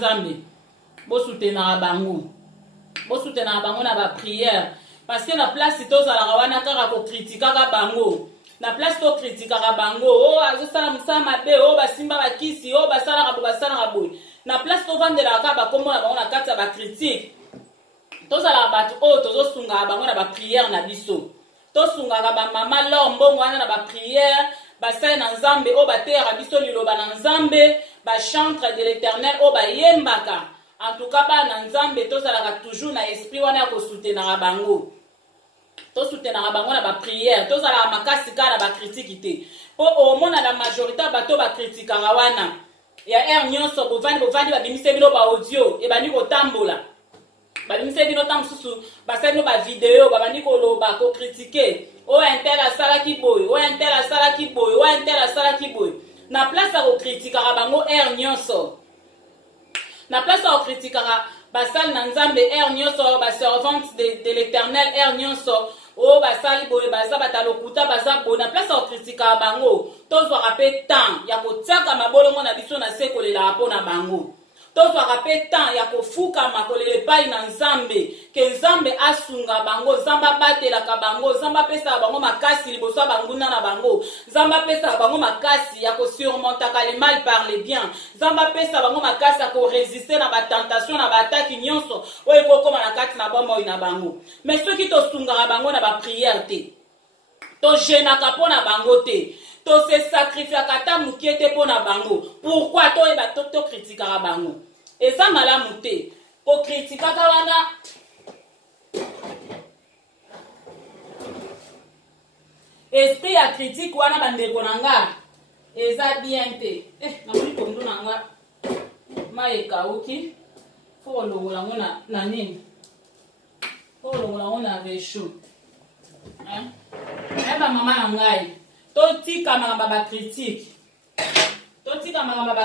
Nzambe bo soutenir bango na ba prière parce que la place to za la wana kaka ko critiquer ka bango na place to critiquer ka bango oh azosala musala mabe oh basimba bakisi oh basala ka boy na place to vandela ka ba komona bango na kati ba critique to za la batu oh tozo sunga bango na ba prière na biso to sunga ka ba mama lombo wana na ba prière basala na Nzambe oh batera biso liloba na Nzambe ba chantre de l'Éternel oh ba yembaka. En tout cas, na Nzambe to zalaka toujours na esprit wana ko soutenir bango. To soutenir bango na ba prière, to zalaka makasi ka na ba critique te. Po au mona la majorité bato ba critique wana. Ya nyonso bovandi ba bimise bino ba audio e bani ko tambola. Ba bimise bino tamsusu, ba seno ba vidéo ba bani ko loba ko critiquer. O intel asala ki boy, o intel asala ki boy, o intel asala ki boy. Na place a ko critiquer bango nyonso. Na place à critiquer basal na Nzambe nyonso ba servante de l'Éternel nyonso o basali boye baza batalokuta baza bo na place à critiquer bango tozo rapé temps ya ko tsaka mabolo mona biso na sekolela po na bango tozo rapé temps ya ko fuka makolele pai na Nzambe ke Nzambe asunga bango Nzamba batela ka bango Nzamba pesa bango makasi liboso banguna na bango Nzamba pesa bango makasi ya ko surmonter ka le mal par le bien Nzamba pesa bango makasi ya ko résister na ba tentation na ba attaque nyonso o eko koma na kati na bomoi na bango mais ceux qui to sunga bango na ba prière te to jenaka po na bango te to se sacrifier kata mukiete po na bango pourquoi to eba to critiquer bango et ça malamu te ko critiquer ka wana esprit ya critique wana bandeko nanga eza bien te na moni kondo nanga maeka uki fo longola ngona na nini fo longola ngona vesho ba mama ngai totika makamba ba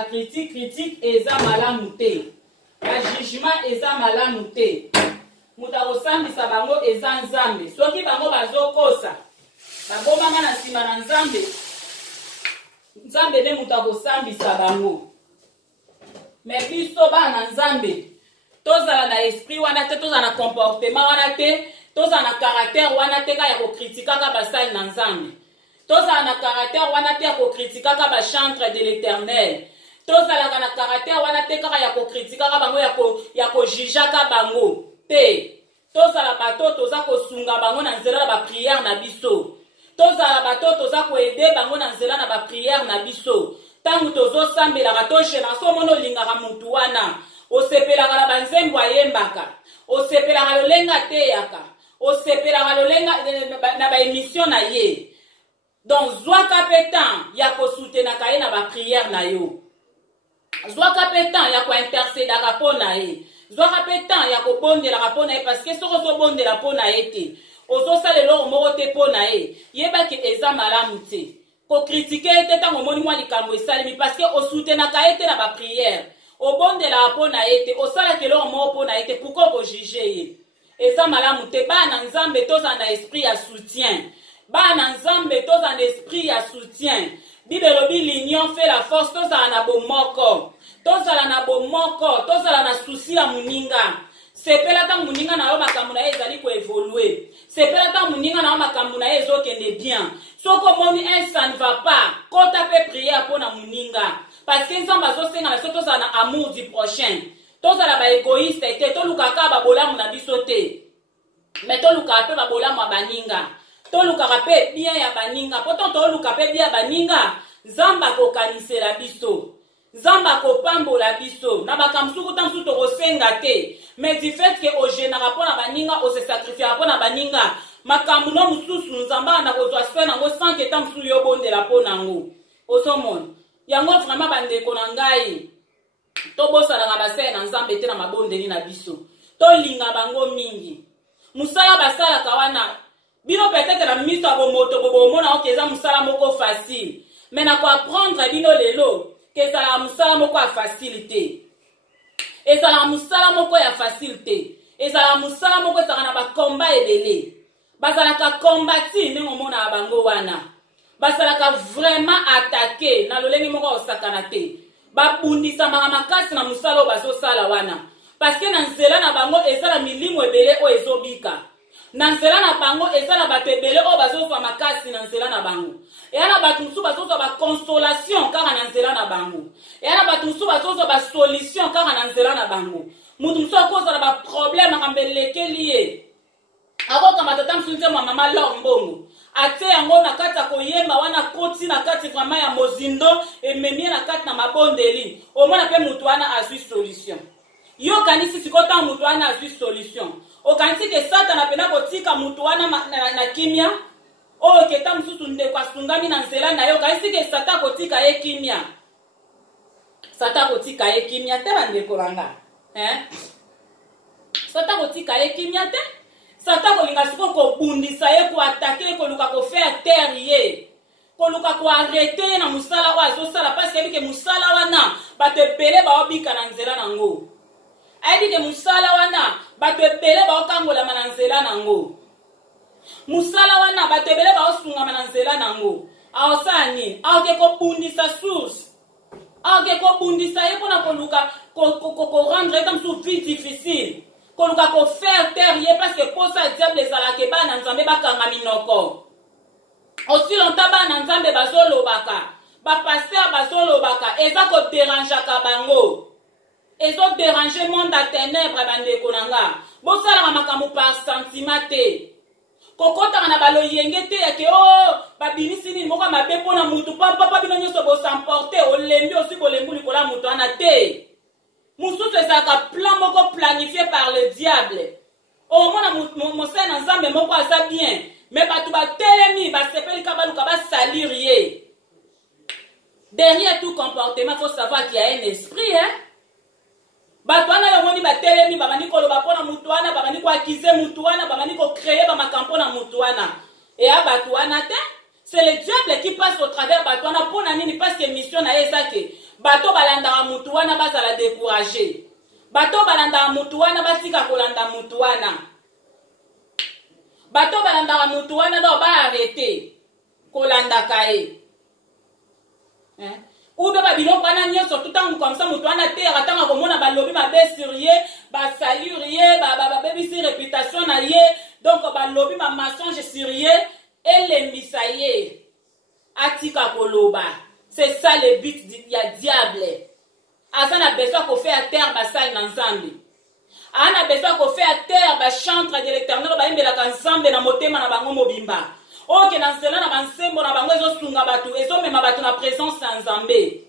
critique critique eza malamu te ba jugement eza malamu te muta kosambisa bango eza Nzambe soki bango bazokosa babomama na nsima na Nzambe ne muta kosambisa bango mais biso bana Nzambe tozala na esprit wana te tozala na comportement wana te tozala na caractère wana te ka ya kocritika ka basali na Nzambe tozala na caractère wana te ya kocritika ka bachantre de l'Éternel tozala na caractère wana te kaka ya kocritika ka bango ya kojija ka bango te tozala bato toza kosunga bango na nzela na ba prière na biso tozala bato toza koede bango na nzela na ba prière na biso tangu tozosambelaka togenation mono lingaka mutu wana osepelaka na banzembo ayembaka osepelaka lolenga teyaka osepelaka lolenga na ba émission na ye donc zwaka petan ya kosoutenaka ye na ba prière na yo zwaka petan ya kointercédaka po na ye zwaka petan ya kobondelaka po na ye parce que soko ozobondela po na ye te ozosala eloko moko te po na ye yebaki eza malamu te kokritike ye te ntango omoni mwa likambo esalemi parce que osoutenaka ye te na ba prière obondelaka po na ye te osalaka eloko moko po na ye te pourkoi kojuge ye eza malamu te bana Nzambe toza na esprit ya soutien bana Nzambe toza na esprit ya soutien Bible lobi l'union fait la force tozala na bomoko tozala na bomoko tozala na souci ya muninga sepela ta muninga na yo makambo na ye ezali ko évoluer sepela ta muninga na yo makambo na ye ezokende bien soko moni ça ne va pas kota pe prière pour na muninga parce que Nzambe azosenga na so tozala na amour du prochain tozala ba égoïste te tolukaka ba bolamu na biso te mais tolukaka pe ba bolamu ya baninga tolukaka pe bien ya baninga poto toluka pe bien ya baninga Nzambe akokanisela biso Nzambe akopambola biso na bakamsuku tamsu tokosenga te mais du fait que ogenaka po na baninga ose sacrifier po na baninga makambo no mususu Nzambe na kozwa spe nango sans que tamsu yo bondela po nango osomona yango vraiment bandeko na ngai tobosala na basaya na Nzambe te na mabondeli na biso tolinga bango mingi musala basala kawana bino peut-être na miso abomoto bomona okeza musala moko facile mais na ko apprendre bino lelo que ça la musala moko ya facilité et ça la musala moko ya facilité et ça la musala moko ça na ba combat ebele basala ka combattre ne ngomona bango wana basala ka vraiment attaquer na lolengi moko osakana te babundisa makasi na musala o bazo sala wana parce que na nzela na bango ezala milimo ebele o ezobika na nzela na bango ezala bato ebele o bazozwa makasi na nzela na bango eya na bato mosusu bazozwa baconsolation kaka na nzela na bango eya na bato mosusu bazozwa basolution kaka na nzela na bango mutu mosusu akozala baproblème akambe elekeli ye akokamba tata mosusu nzembo ya mama lor mbongo ate yango na kati ya koyemba wana koti na kati vraiment ya mozindo ememie na kati na mabondeli omona mpe mutu wana azwi solution yo kanisi sikota mutu wana azwi solution okanisi ke satana pena kotika mutu wana na kimia oyo keta mosusu ndeko asungami na nzela na yo kanisi ke sata kotika ye kimia sata kotika ye kimia te bandeko banga sata kotika ye kimia te sata kolinga siko kobundisa ye koatake koluka kofaire terre ye koluka koarrete na musala oyo azosala parce yebi ke musala wana bato ebele baobika na nzela nango ayebi ke musala wana bato ebele baokangolama na nzela nango musala wana bato ebele baosungama na nzela nango aosala nini aoke kobundisa source aoke kobundisa ye mpona koluka korendre eta mosusu vie difficile koluka kofaire terre ye parce que posa ya diable ezalaka bana nzambe bakanga minoko aussi longtemps bana nzambe bazolobaka bapaster bazolobaka eza koderangeaka bango ezoderange monde ya ténèbre bandeko na nga bosalaka makambo par sentiment te kokotaka na baloyenge te yake o babimisi nini moko mabe mpona mutu papa bino nyonso bosemporte olembi osi bolembu likolo ya mutu wana te mosusu ezalaka plan moko planifié par le diable omona mosala na nzambe moko aza bien mais bato batelemi basepelika baluka basalir ye derrière tout comportement faut savoir qu'il y a un esprit bato wana yomoni batelemi babandi koloba mpona mutu wana babandi koakize mutu wana babandi kocreye bamakampo na mutu wana eya bato wana te c'est le diable qui passe au travers bato wana mpona nini parce que mission na ye eza ke bato balandaka mutu wana bazala découragé bato balandaka mutu wana batika kolanda mutu wana bato balandaka mutu wana do baarrete kolandaka ye ube babiloko wana nyonso tutango comme ça mutu wana te atanga komona balobi mabe sur ye basalure ye babebisi réputation na ye donc balobi bamensonge sur ye elembisa ye atika koloba. C'est ça le but ya diable. Asa na besoin qu'on fait à terre basal na nzambe. Ana besoin qu'on fait à terre ba chantre de l'Éternel ba imbela ka nzambe na motema na bango mobimba. Oke na nzela na bansembo na bango ezo sunga batu ezo mema batu na présence ya nzambe.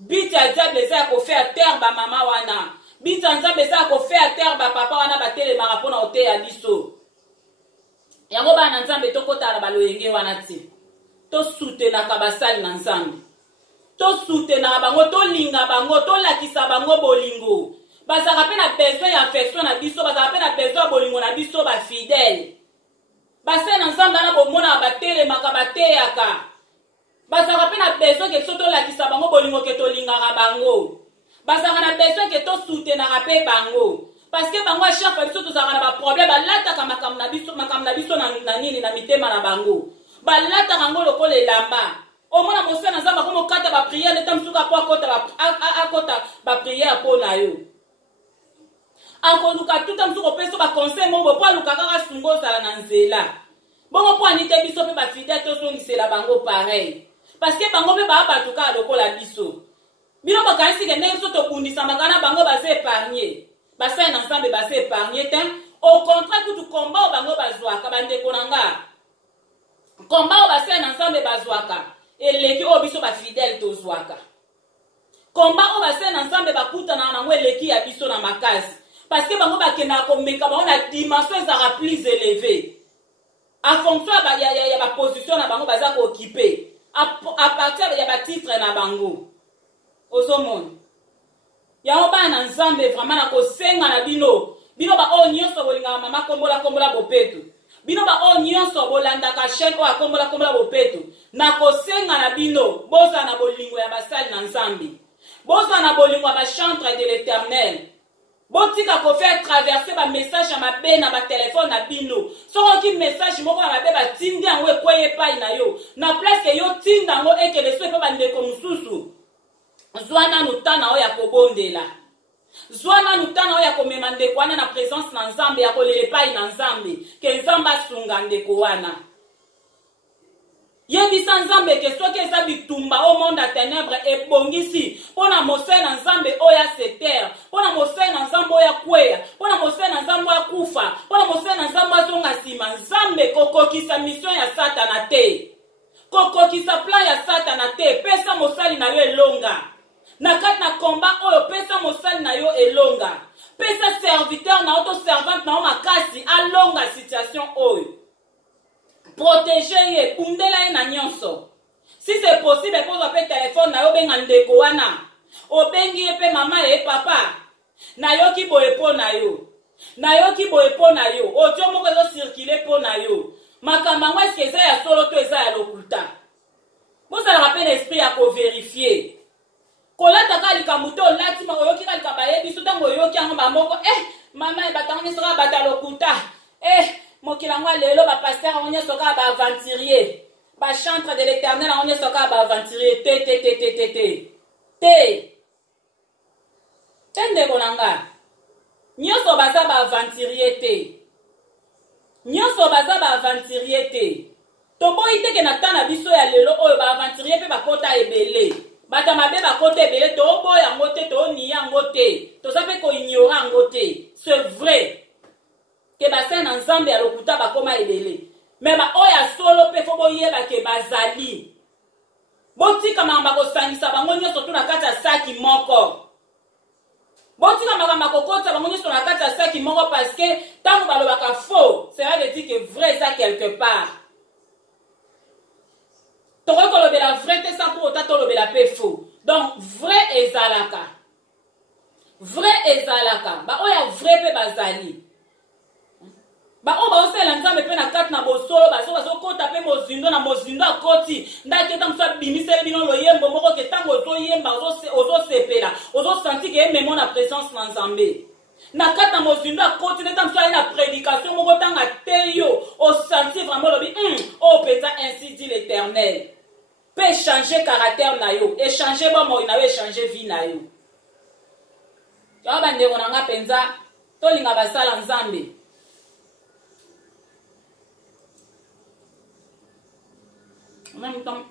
But ya diable za ko fait à terre ba mama wana. But ya nzambe za ko fait à terre ba papa wana ba tele marapona ote ya biso. Yango ba na nzambe tokota na baloyenge wana ti. To soutenaka basali na nzambe. To soutenaka bango, to linga bango, to lakisa bango bolingo. Bazaka pe na besoin ya affection na biso, bazaka pe na besoin bolingo na biso ba fidèle. Basali na nzambe na bomona batelemaka bateyaka. Bazaka pe na besoin ke soto lakisa bango bolingo ke to lingaka bango. Bazaka na besoin ke to soutenaka pe bango. Parce que bango a chaque fois biso tozaka na ba problème balataka makambo na biso na nini na mitema na bango. Balata kango lokola elamba. Omona mosana nzamba ko mokata ba prière leta msuka po akota ba prière po na yo. Akoluka tuta msuko peso ba conseil mombo po aluka kaka sungo sala na nzela. Bongo po anite biso pe ba fidèle to songisela bango pareil. Parce que bango pe ba batuka lokola biso. Bino bakanisi ke ndenge so to bundisa makana bango ba se épargner. Ba sa na nzambe ba se épargner ten. Au contraire que tu combat bango bazwaka bandeko nanga. Combat obasé na nzambe bazwaka eleki obiso ba fidèle tozwaka. Combat obasé na nzambe bakuta na nango eleki ya biso na makasi parce que bango bakenda komeka bango na dimension ezaka plus élevée a fonction ya ba position na bango baza ko occuper a partir ya ba titre na bango ozomona ya oba na nzambe vraiment na kosenga na bino ba o nyonso bolinga mama kombola bopeto. Bino ba o nyonso bolandaka chaîne o akombola bopeto na kosenga na bino boza na bolingo ya basali na nzambe boza na bolingo ya bachantre de l'Éternel botika ko faire traverser ba message ya mabe na ba téléphone na bino soko ki message moko ya mabe ba tindi yango ekweye pai na yo na place ke yo tinda ngo ekele so pe ba ndeko mususu zwana nutana o ya kobondela zwana nutana o ya komema ndeko wana na présence na nzambe ya kolela epai na nzambe ke nzambe asunga ndeko wana yebisa nzambe ke soki eza bitumba o monde ya ténèbre ebongisi mpona mosali na nzambe oyo asetere mpona mosali na nzambe oyo akweya mpona mosali na nzambe oyo akufa mpona mosali na nzambe azonga nsima nzambe kokokisa mission ya satana te kokokisa plan ya satana te pesa mosali na yo elonga na kati na komba oyo pesa mosali na yo elonga pesa serviteur na yo to servante na yo makasi alonga situation oyo protéger ye bundela ye na nyonso si c'est possible kozwa mpe telefone na yo benga ndeko wana obengi ye mpe mama ye papa nayoki boye mpo na yo nayoki boye mpo na yo odio moko ezocircule mpo na yo makambo yango eske eza ya solo to eza ya lokuta bozalaka mpe na esprit ya koverifie kolataka likambo te olati oyoki ka likambo ayebi so ntango oyoki yango bamoko mama batango nyonso kaka bato ya lokuta mokili yango lelo bapaster yango nyonso kaka baaventurier bachantre de l'éternel yango nyonso kaka baaventurier te ndeko na nga nyonso baza baaventurier te nyonso baza baaventurier te toboyi teke na ta na biso ya lelo oyo baaventurier mpe bakota ebele bato mabe bakota ebele toboya yango te tonia yango te toza mpe koignora yango te c'est vrai ke basali na nzambe ya lokuta bakoma ebele me baoyo ya solo mpe fo boyeba ke bazali botika makambo bakosangisa bango nyonso to na kati ya saki moko botika makambo bakokotisa bango nyonso na kati ya saki moko parce que ntango balobaka faux cela veut dire que vrai eza quelque part tokoki kolobela vrai te sans pour autant tolobela mpe faux donc vrai ezalaka baoyo ya vrai mpe bazali baoyo baosalela nzambe mpe na kati na bosolo bazokota mpe mozindo na mozindo akoti ndaki ota mosu abimiseli bino loyembo moko ke ntango ozoyemba ozosepela ozosanti ke ememo na présence na nzambe na kati na mozindo akoti ndeta mosu aye na prédication moko ntango ate yo osanti vraiment olobi oyo mpenza ainsi dit l'éternel mpe échanger caractère na yo échanger bomoi na yo échanger vie na yo yango bandeko na nga mpenza tolinga basala nzambe en même temps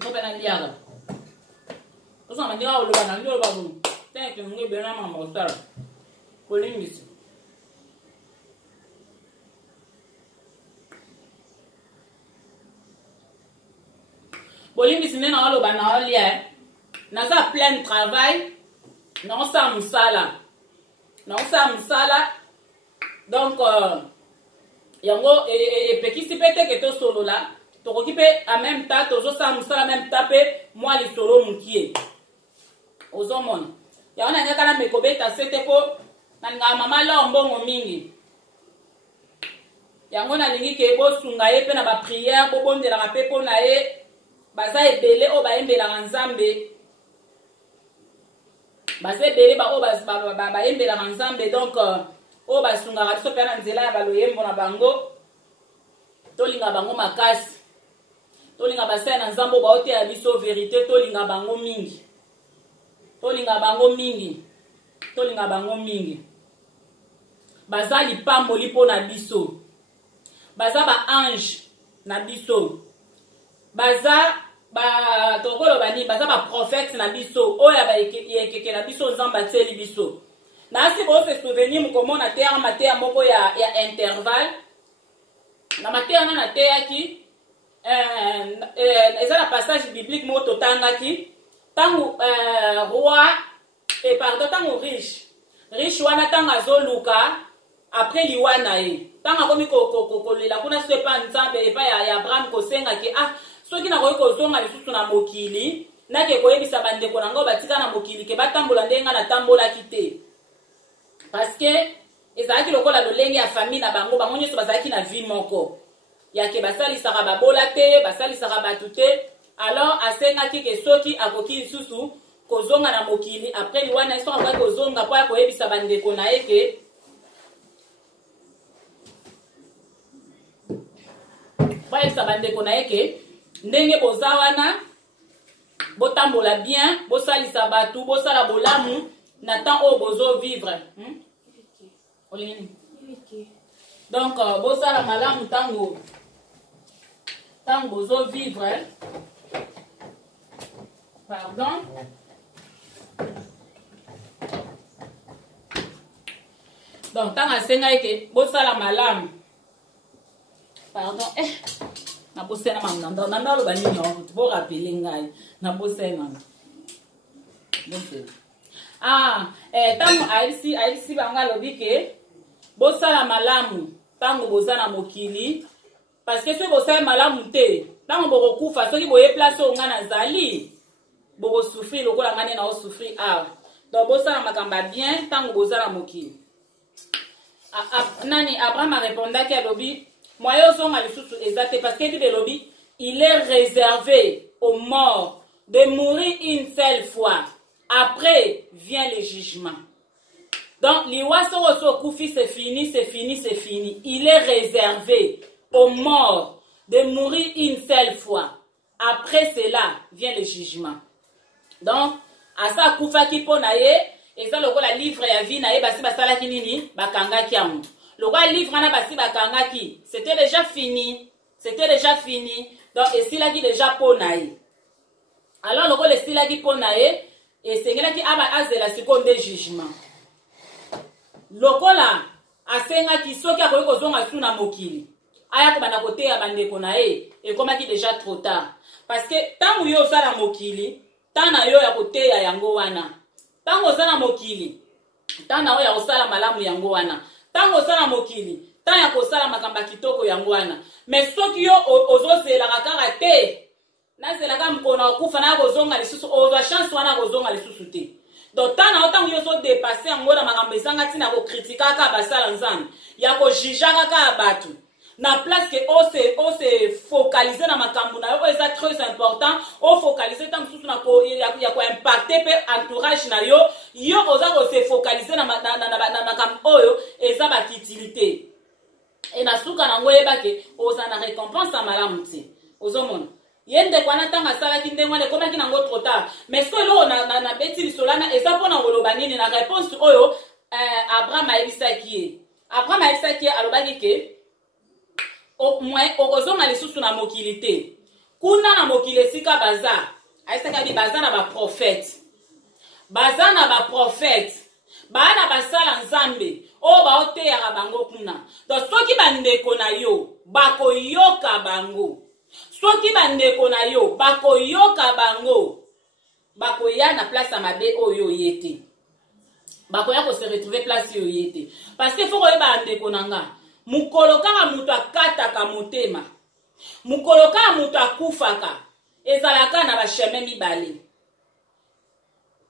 faut pas aller là ça m'a dit là le banane le babou tant que nous bien maman mostara polimis polimis nena lo banane lia na ça plein travail non ça musala donc yango epekisi mpe teke tosolola tokoki mpe en même temps tozosala mosala en même temps mpe mwa lisolo mokie ozomona yango nangaka na mekobeta se te mpo nalingaka mama lao mbongo mingi yango nalingi ke bosunga ye mpe na bapriere bobondelaka mpe mpo na ye baza ebele oyo bayembelaka nzambe baza ebele baoyo bayembelaka nzambe donc oyo basungaka biso mpe na nzela ya baloyembo na bango tolinga bango makasi tolinga basali na nzambe oyo baoteya biso verité tolinga bango mingi baza lipamboli mpo na biso baza baange na biso baza tokoloba nini baza baprofete na biso oyo ekeke na biso nzambe atieli biso nasi bose souvenir mukomona teya mateya moko ya intervalle na mateya wana nateyaki eza na passage biblique moko totangaki ntango roi pardon ntango riche wana ntango azoluka après liwa na ye ntango akomi kolela kuna so epa nzambe epa ya abraham kosengaki soki nakoki kozonga lisusu na mokili nake koyebisa bandeko nango batika na mokili ke batambola ndenge natambolaki te parce que ezalaki lokola lolenge ya famille na bango nyonso bazalaki na vie moko yake basalisaka babola te basalisaka bato te alors asengaki ke soki akoki lisusu kozonga na mokili après liwana so akoki kozonga mpo ya koyebisa bandeko na ye ke ndenge boza wana botambola bien, bosalisa batu, bosala bolamu, na temps o bozo vivre. Donc, bosala malamu tango bozo vivre. Pardon. Donc, tant à senga que bosala malamu. Pardon. Na bosena mamnanda. Nanda lo bani no. Tu peux rappeler ngai. Na bosena. Tango aisi banga lobi ke bosala malamu tango bozana mokili parce que ce bosala malamu te tango boko kufa soki boye place o ngana zali boko souffrir lokola ngane na o souffrir donc bosala makamba bien tango bozana mokili. Nani Abraham a répondu à lobi moyo zonga lisusu ezate parce que dit lobi il est réservé aux morts de mourir une seule fois. Après vient le jugement. Donc, c'est fini, c'est fini, c'est fini. Il est réservé aux morts de mourir une seule fois. Après cela vient le jugement. Donc, à ça, Koufa qui ponaye, et ça, le livre ya vie naye, basi basala kinini, bakanga ki amu. Le livre na basi bakanga ki, c'était déjà fini. C'était déjà fini. Donc, et si la qui déjà ponaye. Alors, le style qui ponaye, et c'est là qui a la seconde jugement. Lokola asenga ki soki akoki kozonga suna mokili. Aya ko bana kote ya bandeko na e komaki déjà trop tard. Parce que tango yo osala mokili, tana yo ya kote ya yango wana. Tango osala mokili, tana yo ya kosala malamu yango wana. Tango osala mokili, tana ya kosala makamba kitoko yango wana. Mais soki yo ozosela kaka te. Na c'est la gamme qu'on a okufa na kozonga lisusu oza chance wana kozonga lisusu te. Donc tant autant yo so dépasser en ngona makambo esanga tina ko critiquer ka basala nzambe ya ko jijaka ka batu na place que on se focaliser na makambo na yo eza très important on focaliser tant lisusu na ko ya ko impacter pe entourage na yo oza ko se focaliser na makambo oyo eza ba utilité et na suka na ngoyeba ke oza na récompense à malamu te ozomona yende kwana tanga sala ki ndengwane koma ki nango trop tard mais ce que lo na beti bisolana eza pona ngoloba nini na réponse oyo Abraham aibisaki alobaki ke au moins okozonga lisusu na mokili te kuna na mokili esika baza aisaka bi baza na ba prophète bana basala nzambe o ba oteya bango kuna donc soki bandeko na yo bakoyoka bango soki bandeko na yo bakoyoka bango bakoya na place à mabe oyo yete bakoya ko se retrouver place yo yete parce que faut que bandeko nanga mukolo kaka mutu akataka motema mukolo kaka mutu akufaka ezalaka na ba chemin mibale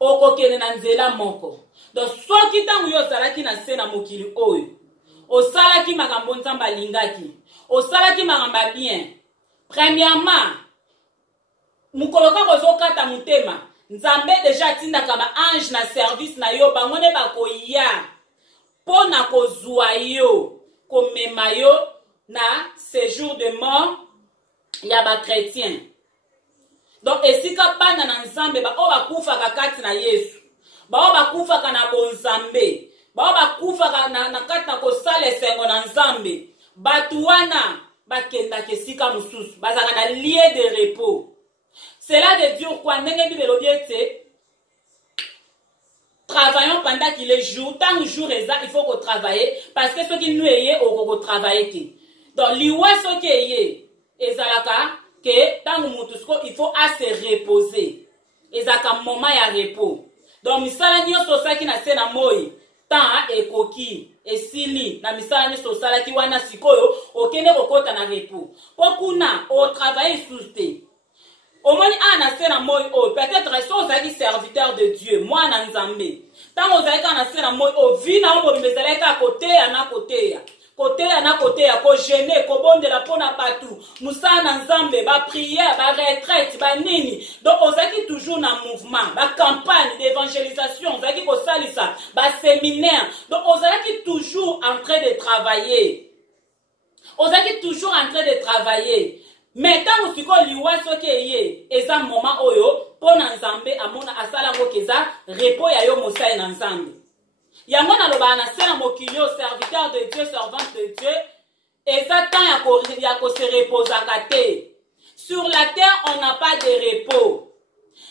okokene na nzela moko donc soki tangu yo zalaki na se na mokili oyo osalaki makambo nzambe alingaki osalaki makambo bien. Premièrement, mukoloka kozokata mutema nzambe déjà tindaka ba ange na service na yo bangone bakoya pona kozwa yo komema yo na séjour de mort ya ba chrétien. Donc esika bana na nzambe ba o bakufaka kati na Yesu ba o bakufaka na bonzambe ba o bakufaka na kati na kosala esengo na nzambe batu wana bakenda kesika mususu bazaka na lieu de repos. Cela de dire quoi ndenge bibelo biete travaillons pendant qu'il est jour tant jour il faut qu'on travaille parce que ceux qui nous ayé au travailler donc liwa so qui ayé ezalaka que tant mutusko il faut à se reposer ezaka moment ya repos donc misala nyoso saki na sena moi tant ekoki esili na misala nyoso salaki wana sikoyo okende kokota na repos pokuna o travailler souste au moins na sena moi o peut-être so zaki serviteur de Dieu moi na nzambe tant ozalika na sena moi o vina o mbezaleka côté na côté ko gêner ko bondela pona partout musa na nzambe ba prière ba retraite ba nini donc ozaki toujours na mouvement ba campagne d'évangélisation ozaki ko salisa ba séminaire donc ozaki toujours en train de travailler mais tant usiko liwa soki eye eza moment oyo pour Nzambe amona asala ngo keza repos ya yo mosai na Nzambe. Yango na loba na sena mokilio serviteur de Dieu, servante de Dieu, eza temps ya ko se reposaka te. Sur la terre, on n'a pas de repos.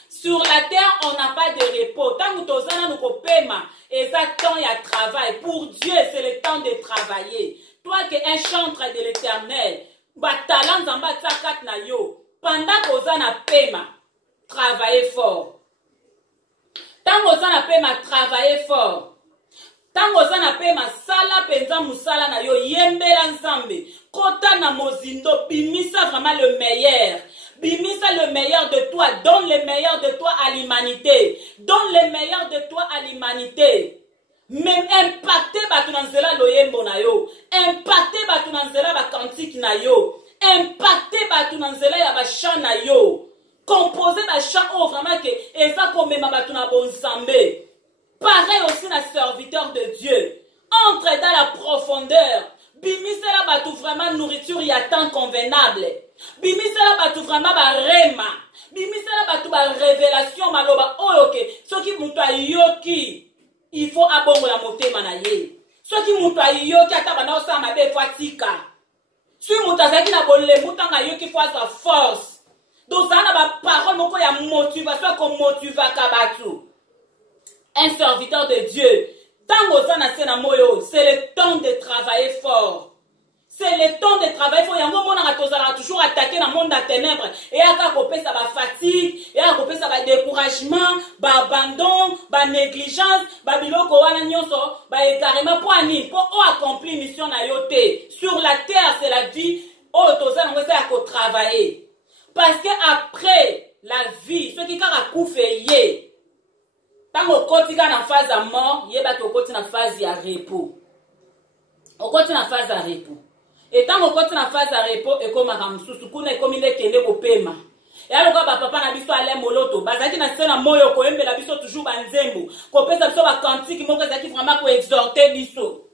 Sur la terre, on n'a pas de repos. Tant que tozana nous kopema, eza temps ya travail. Pour Dieu, c'est le temps de travailler. Toi qui es un chantre de l'Éternel, batalan zamba tsakat na yo. Pendant que ozana pema, travaillez fort. Tant que ozana pema, travaillez fort. Tant que ozana pema, sala penza musala na yo yembela nzambe. Kota na mozindo, bimisa vraiment le meilleur. Bimisa le meilleur de toi. Donne le meilleur de toi à l'humanité. Donne le meilleur de toi à l'humanité. Même impacter batu nanzela loyembo na yo. Impacter batu nanzela ba kantik na yo. Impacter batu nanzela ya ba chant na yo. Composer ba chant oh vraiment que eza komema batu na bonsambe. Pareil aussi na serviteur de Dieu. Entre dans la profondeur. Bimisela batu vraiment nourriture ya temps convenable. Bimisela batu vraiment ba rema. Bimisela batu ba révélation maloba oyoke. Soki mutu ayoki, il faut abongola motema na ye. Soki mutu ayoki ata bana osa mabe fatika. Soki mutu azaki na bolé mutanga yoki faut sa force. Donc ça na ba parole moko ya motivation ko motivaka batu. Un serviteur de Dieu. Tant c'est le temps de travailler fort. C'est le temps de travailler fort. Il y a un moment où on a toujours attaqué dans le monde des ténèbres. Et il y a un fatigue, il y a un découragement, un abandon, une négligence, un biloko, carrément pour accomplir mission na yote. Sur la terre, c'est la vie. Oh, on travailler. Parce que après la vie, ce qui a coupé, tant qu'on continue en phase de mort, il y a en phase de repos. On continue en phase de repos. Et tant qu'on continue en phase de repos, et comme on est comme il est kende ko pema. Et alors papa na biso ale moloto, bazaki na sena moyo ko embe la biso toujours banzembo. Ko pesa biso ba kantique moko zaki vraiment ko exhorter biso.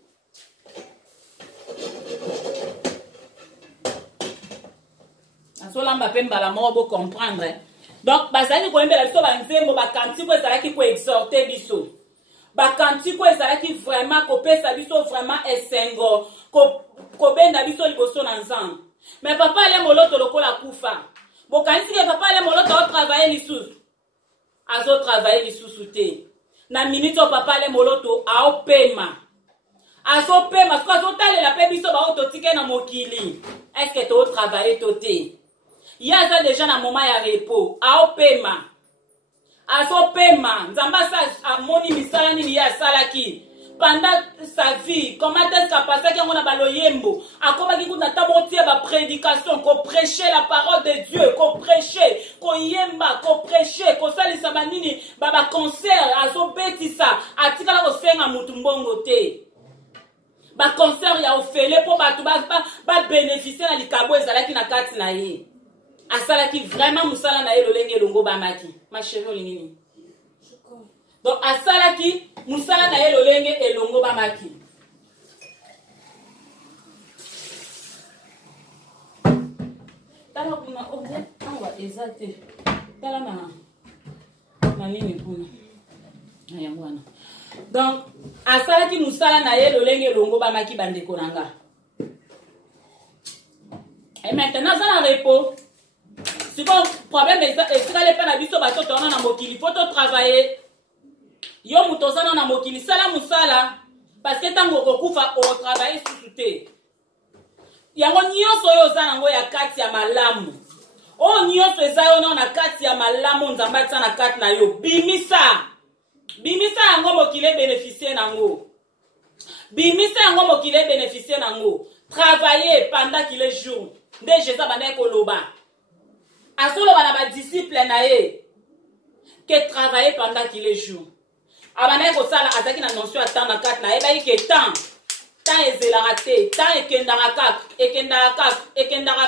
Asolamba pemba la mort pour comprendre. Donc, bazali ko embela biso banzembo bakanti ko ezalaki ko exhorter biso. Bakanti ko ezalaki vraiment ko pesa biso vraiment esengo ko benda biso liboso na nzambe. Mais papa ale moloto lokola kufa. Bokanisi ke papa ale moloto o travailler lisusu. Azo travailler lisusu te. Na minute o papa ale moloto a opema. Azo pema parce que azo talela pe biso ba ototike na mokili. Est-ce que tu travailler toté? Il y a ça déjà dans moment ya repos. A pema. Azo pema. Nzamba sa amoni misala ni ya salaki. Pendant sa vie, comment est-ce qu'a passé qu'on a baloyembo? A comment qu'il a taboté ba prédication, qu'on prêchait la parole de Dieu, qu'on prêchait, qu'on yemba, qu'on prêchait, qu'on sali sabanini, baba concert, azo betisa, atika la osenga mutumbongo te. Ba concert ya ofele pour ba ba bénéficier na likabo ezalaki na kati na ye. Asalaki vraiment musala na ye lolenge longo ba maki. Ma chérie olingini. Donc asalaki musala na ye lolenge elongo ba maki. Tala kuna objet awa exacte. Tala na nini kuna. Ayangwana. Donc asalaki musala na ye lolenge elongo ba maki bandeko nanga. Et maintenant ça na repos. Si bon problème est ça, est-ce qu'elle est pas na biso bato tona na mokili, faut travailler. Yo mutozana na mokili sala musala parce que tango kokufa o travailler sous-te. Yango nyonso yo zana ngo ya kati ya malamu. O nyonso ezayo na kati ya malamu nzamba tsana kati na yo. Bimisa. Bimisa yango mokile bénéficier nango. Bimisa yango mokile bénéficier nango. Travailler pendant qu'il est jour. Nde Jésus bana koloba. Asolo bana ba disciple na ye. Que travailler pendant qu'il est jour. Abana ko sala azaki na notion ata na kat na eba ke temps ezela raté temps ekendara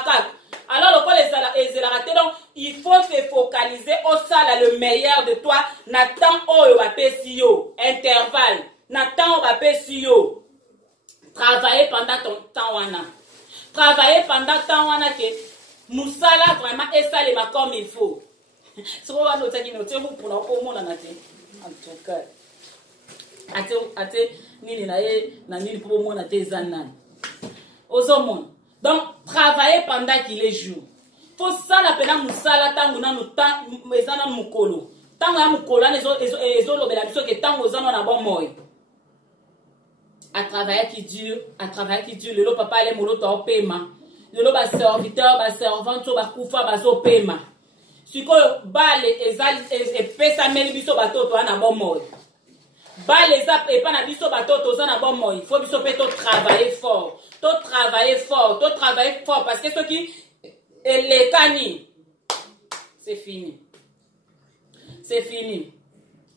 kak alors le quoi ezela raté donc il faut se focaliser au sala le meilleur de toi na temps oyo ba pesi yo intervalle na temps ba pesi yo travailler pendant ton temps wana travailler pendant temps wana que musala vraiment esalema comme il faut So on va noter qui noter vous pour pour mon en tout cas ate nini na nini pour mon na te zanan ozomon. Donc travailler pendant qu'il est jour faut ça la pena musala tangu na nuta mezana mukolo tangu ya mukolo ezo lobela biso ke tangu ozana na bon moy à travailler qui dure le papa ale moloto au paiement le ba serviteur ba servante ba kufa ba zo paiement sikoyo bale ezali pesa meli biso batoto ana bon moy bale eza epa na biso batoto za na bon moy faut biso pe to travailler fort parce que ce qui les cani c'est fini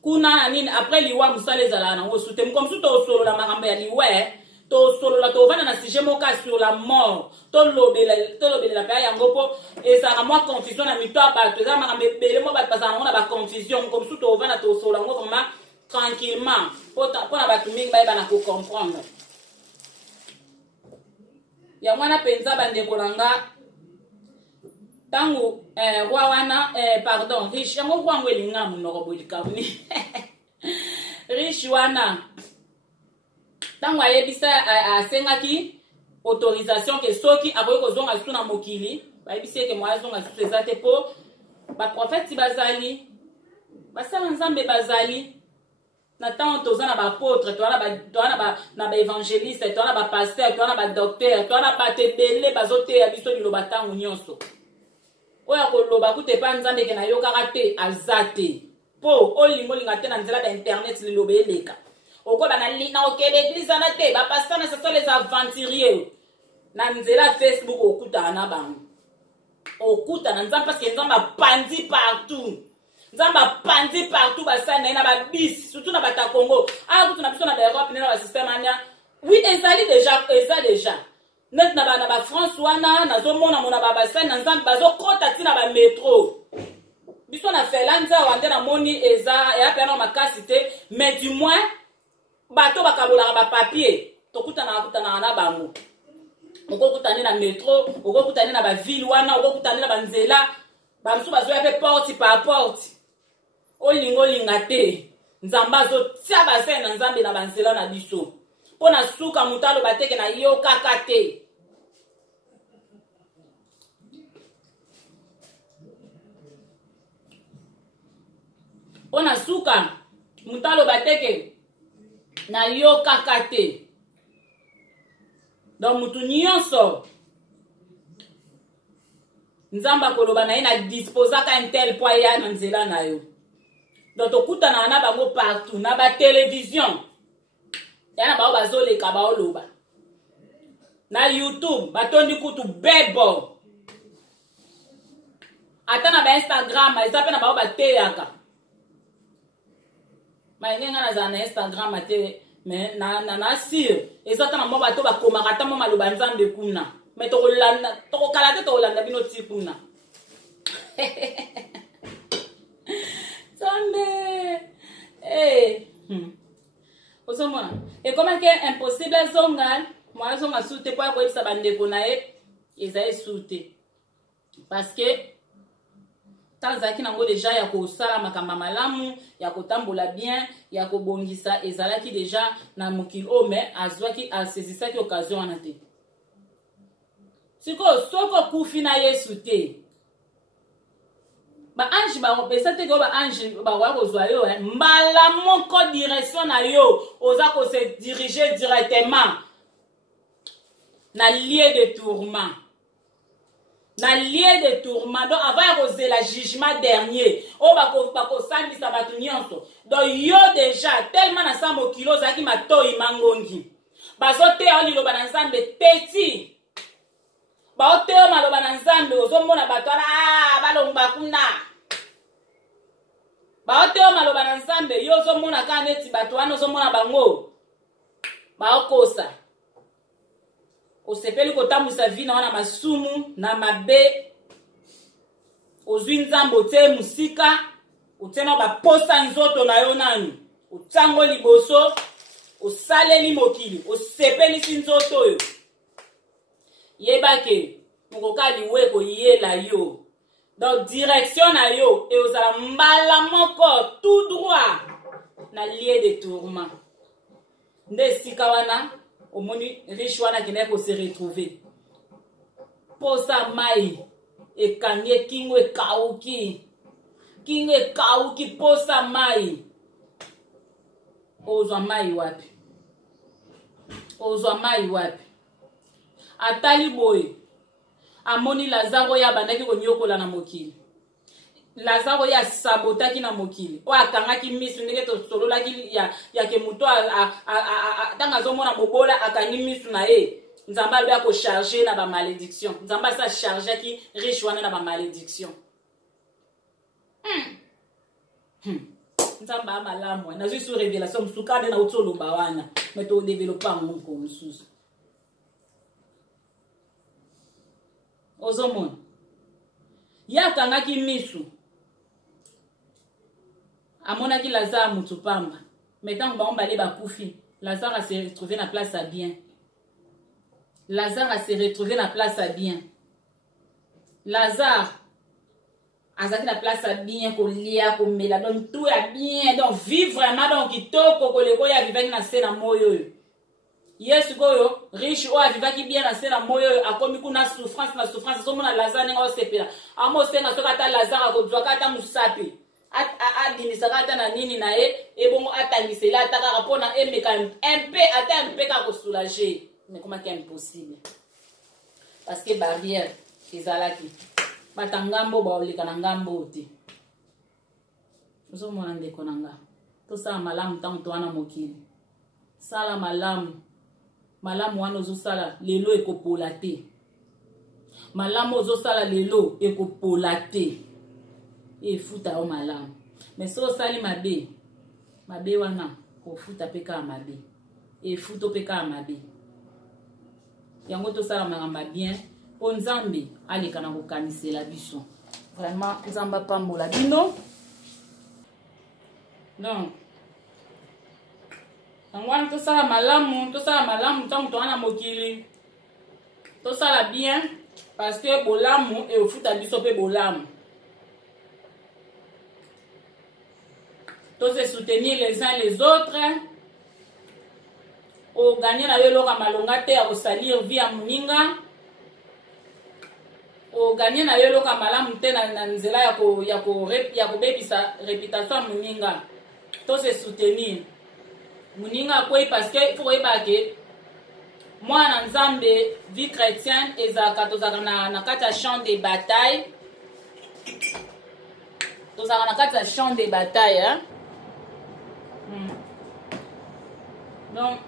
kuna nini après liwa musala ezala nango sute comme si to solo la makambo ya liwe to solo la to vana na sujet moka sur la mort to lobela pa yango po ezala moi confusion na mito abato ezala makambo ebele mo bato bazala nango na ba confusion comme si to vana to solo yango vraiment tranquillement po na bato mingi bayeba na ko comprendre ya mwana penza bandeko nanga tangu roi wana pardon riche yango kwangu elinga munoko bolikabuni riche wana tangu ayebisa asengaki autorisation ke soki akoki kozonga susu na mokili bayebisi eke moya zonga susu eza te po baprofeti bazali basala nzambe bazali na ntango toza na baapôtre toza na baévangéliste toza na bapaster toza na badocteur toza na bato ebele bazoteya biso liloba ntango nyonso oyo koloba kute pa nzambe ke nayokaka te aza te po olinga te na nzela ba internet liloba eleka okoba na okende église wana te bapaster na saso les aventuriers na nzela Facebook okutana na bango okutana nzambe parce que nzambe apandi partout basana na babisi surtout na bata Congo kutu na biso na Europe na ba système anya oui ezali déjà net na ba France wana nazomona mona babasani na nzambe bazokota tina ba métro biso na felanza wande na moni eza ya pena makasi te mais du moins bato bakabola ba papier tokutana na bango okokutana na métro okokutana na ba ville wana okokutana na banzela bamsu bazoya pe porte par porte olinga te nzamba azotia basene na nzambe na banzela na biso pona suka mutalo bateke na yo kaka te pona suka mutalo bateke na yo kaka te donc mutu nyonso nzamba koloba na ye na disposaka intel po ya na nzela na yo donc tokutana na bango partout na ba télévision yana bao bazoleka baoloba na YouTube batondi kutu bebo ata na ba Instagram eza pe na bao bateyaka maingenga na za na Instagram ate mais na sir eza ta na mo bato bakomaka ta mo maloba nzambe kuna mais tokokala te tokolanda bino ti kuna Zambé ozomona ekoma ke impossible azonga mwana zonga sute po akoyebisa bandeko na ye eza esute parce que tanzaki nango deja ya kosala makambo malamu ya kotambola bien ya kobongisa ezalaki deja na mokili o mais azwaki asezisaki occasion wana te sikoyo soki okufi na yesu te baange bakopesa te ko baange bakoya kozwa yo mbala moko direction na yo oza kose diriger directement na lieu de tourment donc avant ya kozela jugement dernier oyo bakosambisa bato nyonso donc yo déjà tellement na sa mokili ozalaki matoyi mangongi bazoteya yo liloba na nzambe teti baoteyo maloba na nzambe ozomona bato wana balongba kuna baoteyo maloba na nzambe yo ozomona kaka neti bato wana ozomona bango baokosa osepeli kotambwisa vi na wana masumu na mabe ozwi nzambe otie musika otiena baposa nzoto na yo nanu otiango liboso osaleli mokili osepelisi nzoto oyo yebake mokoka liwe koyela yo donc direction na yo et ozala mbala moko tout droit na lieu de tourment nde esika wana omoni riche wana akendaki kose retrouver posa mai ekangi ekingo ekauki posa mai ozwa mai wapi atali boye amoni Lazare oyo abandaki konyokola na mokili Lazare oyo asabotaki na mokili oyo akangaki misu ndenge tosololaki yake moto ntango azomona mobola akangi misu na ye nzambe alobi akocharge na bamalédiction nzambe asi achargeaki riche wana na bamalédiction nzambe amalamu nazwi su révélation mosusu kade na uti oloba wana me todevelopa yango moko mosusu ozomona ye akangaki misu amonaki Lazare mutu pamba me ntango bango bale bakufi Lazare ase retrouvé na place à bien Lazare azaki na place à bien kolia komela donc tout ya bien donc vivre vraiment donc kitoko koleko oyo avivaki na se na moyo oyo ye sikoyo riche oyo avivaki bien na se na moyo oyo akomi kuna souffrance azomona Lazare ndenge osepela amosenga soki ata Lazare akozwaka ata mosape adimisaka ata na nini na ye ebongo atangisela ata kaka mpona emeka ata mpe kaka kosoulage mais komaki impossible parce que barrière ezalaki bata ngambo baoleka na ngambo te ozomona ndeko na nga tosala malamu ntango towana mokili sala malamu wana ozosala lelo ekopola te malamu ozosala lelo ekopola te efuta yo malamu mais so osali mabe wana kofuta mpe kaka mabe efuta mpe kaka mabe yango tosala makambo bien mpo nzambe aleka na kokanisela biso vraiment nzambe apambola bino donc yango wana tosala malamu ntango towana mokili tosala bien parce que bolamu eofuta biso mpe bolamu se soutenir les uns les autres oganye na yo eloko ya malonga te ya kosalir vie ya moninga oganye na yo eloko ya malamu te na nzela ya kobebisa réputation ya moninga se soutenir moninga akwei parce que faut koyeba ke mwana nzambe vie chrétienne ezalaka tozalaka na kati ya champ de bataille tozalaka na kati ya champ de bataille hein? Donc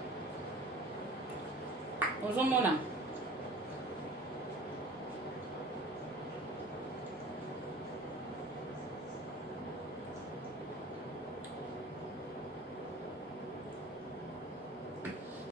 ozomona